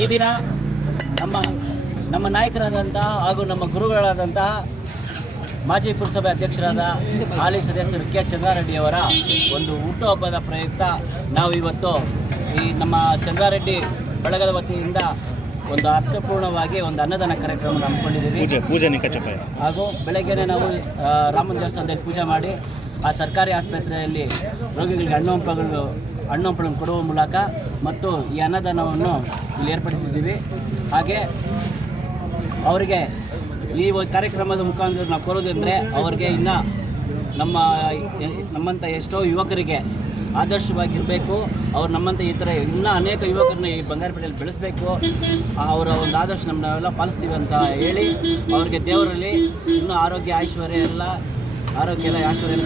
ಈ ದಿನ ನಮ್ಮ ನಾಯಕರಾದಂತಹ ಹಾಗೂ ನಮ್ಮ ಗುರುಗಳಾದಂತಹ ಮಾಜಿ ಪುರಸಭೆ ಅಧ್ಯಕ್ಷರಾದ ಹಾಲಿ ಸದಸ್ಯರು ಕೆ ಚಂದ್ರಾರೆಡ್ಡಿಯವರ ಒಂದು ಹುಟ್ಟುಹಬ್ಬದ ಪ್ರಯುಕ್ತ ನಾವು ಇವತ್ತು ಈ ನಮ್ಮ ಚಂದ್ರಾರೆಡ್ಡಿ ಬಳಗದ ವತಿಯಿಂದ ಒಂದು ಅರ್ಥಪೂರ್ಣವಾಗಿ ಒಂದು ಅನ್ನದಾನ ಕಾರ್ಯಕ್ರಮವನ್ನು ಹಮ್ಮಿಕೊಂಡಿದ್ದೀವಿ. ಪೂಜೆ ಹಾಗೂ ಬೆಳಗ್ಗೆನೇ ನಾವು ರಾಮನ ದೇವಸ್ಥಾನದಲ್ಲಿ ಪೂಜೆ ಮಾಡಿ ಆ ಸರ್ಕಾರಿ ಆಸ್ಪತ್ರೆಯಲ್ಲಿ ರೋಗಿಗಳಿಗೆ ಹಣ್ಣು ಕೊಡುವ ಮೂಲಕ ಮತ್ತು ಈ ಅನ್ನದಾನವನ್ನು ಇಲ್ಲಿ ಏರ್ಪಡಿಸಿದ್ದೀವಿ. ಹಾಗೆ ಅವರಿಗೆ ಈ ಕಾರ್ಯಕ್ರಮದ ಮುಖಾಂತರ ನಾವು ಕೋರೋದಂದರೆ ಅವರಿಗೆ ಇನ್ನು ನಮ್ಮಂಥ ಎಷ್ಟೋ ಯುವಕರಿಗೆ ಆದರ್ಶವಾಗಿರಬೇಕು. ಅವ್ರು ನಮ್ಮಂಥ ಈ ಥರ ಇನ್ನೂ ಅನೇಕ ಯುವಕರನ್ನ ಈ ಬಂಗಾರಪೇಟೆಯಲ್ಲಿ ಬೆಳೆಸಬೇಕು. ಅವರ ಒಂದು ಆದರ್ಶ ನಾವೆಲ್ಲ ಪಾಲಿಸ್ತೀವಿ ಅಂತ ಹೇಳಿ ಅವ್ರಿಗೆ ದೇವರಲ್ಲಿ ಇನ್ನೂ ಆರೋಗ್ಯ ಐಶ್ವರ್ಯ ಎಲ್ಲ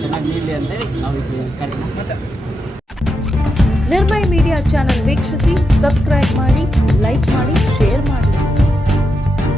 ಚೆನ್ನಾಗಿ ನೀಡಲಿ ಅಂತೇಳಿ ನಾವು ಈ ಕಾರ್ಯಕ್ರಮ. ನಿರ್ಭಯ್ ಮೀಡಿಯಾ ಚಾನೆಲ್ ವೀಕ್ಷಿಸಿ, ಸಬ್ಸ್ಕ್ರೈಬ್ ಮಾಡಿ.